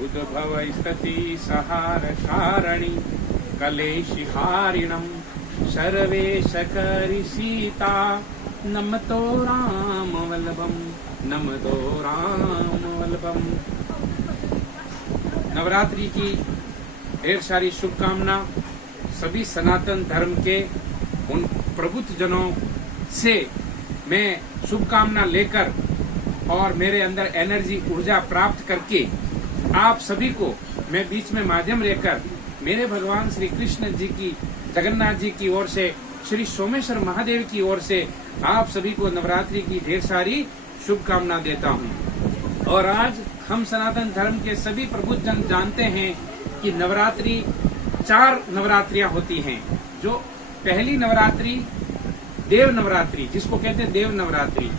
उद्भव स्तति सहार कारणि कलेशिहारिणम् सर्वेश करि सीता नमतो राम वल्लभम नमतो राम वल्लभम। नवरात्रि की ढेर सारी शुभकामना सभी सनातन धर्म के उन प्रबुद्ध जनों से मैं शुभकामना लेकर और मेरे अंदर एनर्जी ऊर्जा प्राप्त करके आप सभी को मैं बीच में माध्यम लेकर मेरे भगवान श्री कृष्ण जी की, जगन्नाथ जी की ओर से, श्री सोमेश्वर महादेव की ओर से आप सभी को नवरात्रि की ढेर सारी शुभकामना देता हूँ। और आज हम सनातन धर्म के सभी प्रबुद्ध जन जानते हैं कि नवरात्रि 4 नवरात्रियां होती हैं। जो पहली नवरात्रि देव नवरात्रि, जिसको कहते हैं देव नवरात्रि,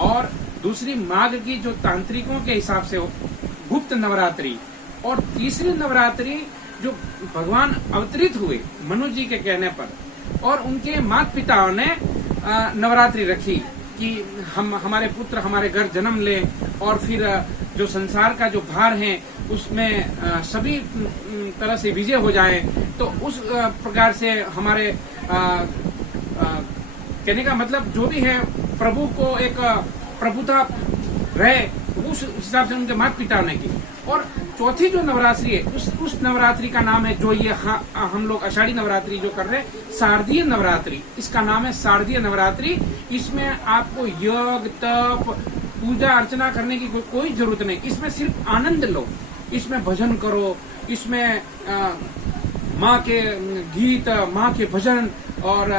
और दूसरी माघ की जो तांत्रिकों के हिसाब से गुप्त नवरात्रि, और तीसरी नवरात्रि जो भगवान अवतरित हुए मनु जी के कहने पर और उनके माता पिताओं ने नवरात्रि रखी कि हमारे पुत्र हमारे घर जन्म ले और फिर जो संसार का जो भार है उसमें सभी तरह से विजय हो जाए। तो उस प्रकार से हमारे कहने का मतलब जो भी है प्रभु को एक प्रभुता रहे, उस हिसाब से उनके माता पिता ने की। और चौथी जो नवरात्रि है उस नवरात्रि का नाम है जो ये हम लोग आषाढ़ी नवरात्रि जो कर रहे हैं, शारदीय नवरात्रि। इसका नाम है शारदीय नवरात्रि। इसमें आपको यज्ञ तप पूजा अर्चना करने की कोई जरूरत नहीं। इसमें सिर्फ आनंद लो, इसमें भजन करो, इसमें माँ के गीत, माँ के भजन और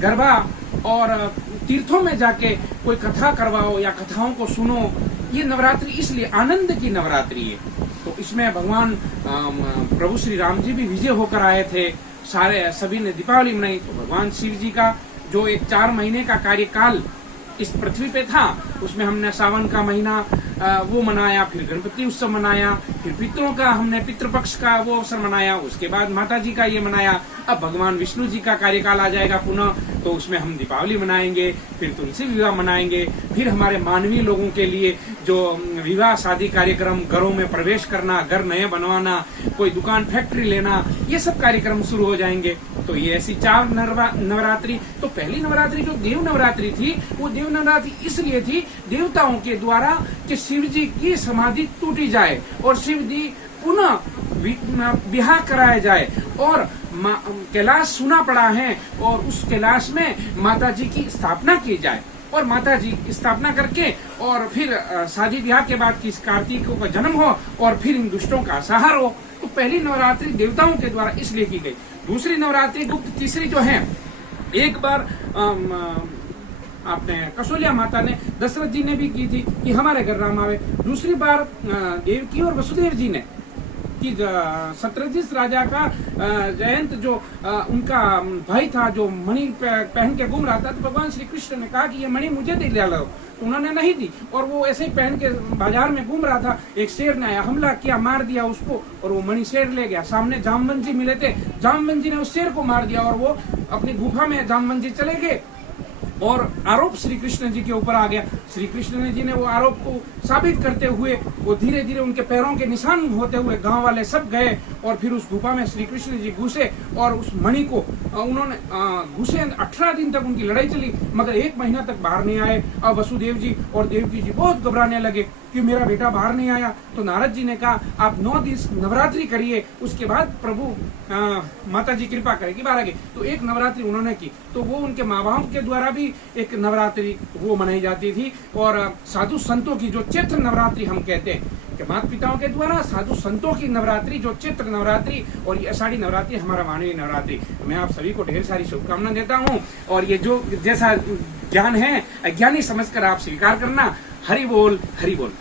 गरबा और तीर्थों में जाके कोई कथा करवाओ या कथाओं को सुनो। ये नवरात्रि इसलिए आनंद की नवरात्रि है। तो इसमें भगवान प्रभु श्री राम जी भी विजय होकर आए थे, सभी ने दीपावली मनाई। तो भगवान शिव जी का जो एक 4 महीने का कार्यकाल इस पृथ्वी पे था, उसमें हमने सावन का महीना वो मनाया, फिर गणपति उत्सव मनाया, फिर पितरों का हमने पितृपक्ष का वो अवसर मनाया, उसके बाद माता जी का ये मनाया। अब भगवान विष्णु जी का कार्यकाल आ जाएगा पुनः, तो उसमें हम दीपावली मनाएंगे, फिर तुलसी विवाह मनाएंगे, फिर हमारे मानवीय लोगों के लिए जो विवाह शादी कार्यक्रम, घरों में प्रवेश करना, घर नए बनवाना, कोई दुकान फैक्ट्री लेना, ये सब कार्यक्रम शुरू हो जाएंगे। तो ये ऐसी 4 नवरात्रि। तो पहली नवरात्रि जो देव नवरात्रि थी, वो देव नवरात्रि इसलिए थी देवताओं के द्वारा कि शिव जी की समाधि टूटी जाए और शिव जी पुनः विवाह कराया जाए। और कैलाश सुना पड़ा है और उस कैलाश में माता जी की स्थापना की जाए और माता जी स्थापना करके और फिर शादी ब्याह के बाद किस कार्तिकों का जन्म हो और फिर इन दुष्टों का संहार हो। तो पहली नवरात्रि देवताओं के द्वारा इसलिए की गई। दूसरी नवरात्रि गुप्त, तीसरी जो है, एक बार आपने कसौलिया माता ने, दशरथ जी ने भी की थी कि हमारे घर राम आवे। दूसरी बार देवकी और वसुदेव जी ने कि शतरंजित राजा का जयंत जो उनका भाई था जो मणि पहन के घूम रहा था, तो भगवान श्री कृष्ण ने कहा कि ये मणि मुझे दे लो। तो उन्होंने नहीं दी और वो ऐसे ही पहन के बाजार में घूम रहा था। एक शेर ने आया, हमला किया, मार दिया उसको और वो मणि शेर ले गया। सामने जामवंत जी मिले थे, जामवंत जी ने उस शेर को मार दिया और वो अपनी गुफा में जामवंत जी चले गए और आरोप श्री कृष्ण जी के ऊपर आ गया। श्री कृष्ण जी ने वो आरोप को साबित करते हुए वो धीरे धीरे उनके पैरों के निशान होते हुए गांव वाले सब गए और फिर उस गुफा में श्री कृष्ण जी घुसे और उस मणि को उन्होंने घुसे। 18 दिन तक उनकी लड़ाई चली मगर 1 महीना तक बाहर नहीं आए। अब वसुदेव जी और देवकी जी बहुत घबराने लगे कि मेरा बेटा बाहर नहीं आया। तो नारद जी ने कहा आप 9 दिन नवरात्रि करिए, उसके बाद प्रभु माता जी कृपा करेगी बाहर आगे। तो एक नवरात्रि उन्होंने की। तो वो उनके माँ बाप के द्वारा भी एक नवरात्रि वो मनाई जाती थी। और साधु संतों की जो चैत्र नवरात्रि हम कहते हैं कि माता पिताओं के द्वारा साधु संतों की नवरात्रि जो चैत्र नवरात्रि और ये आषाढ़ी नवरात्रि हमारा मानवीय नवरात्रि। मैं आप सभी को ढेर सारी शुभकामना देता हूँ और ये जो जैसा ज्ञान है अज्ञानी समझकर आप स्वीकार करना। हरि बोल, हरि बोल।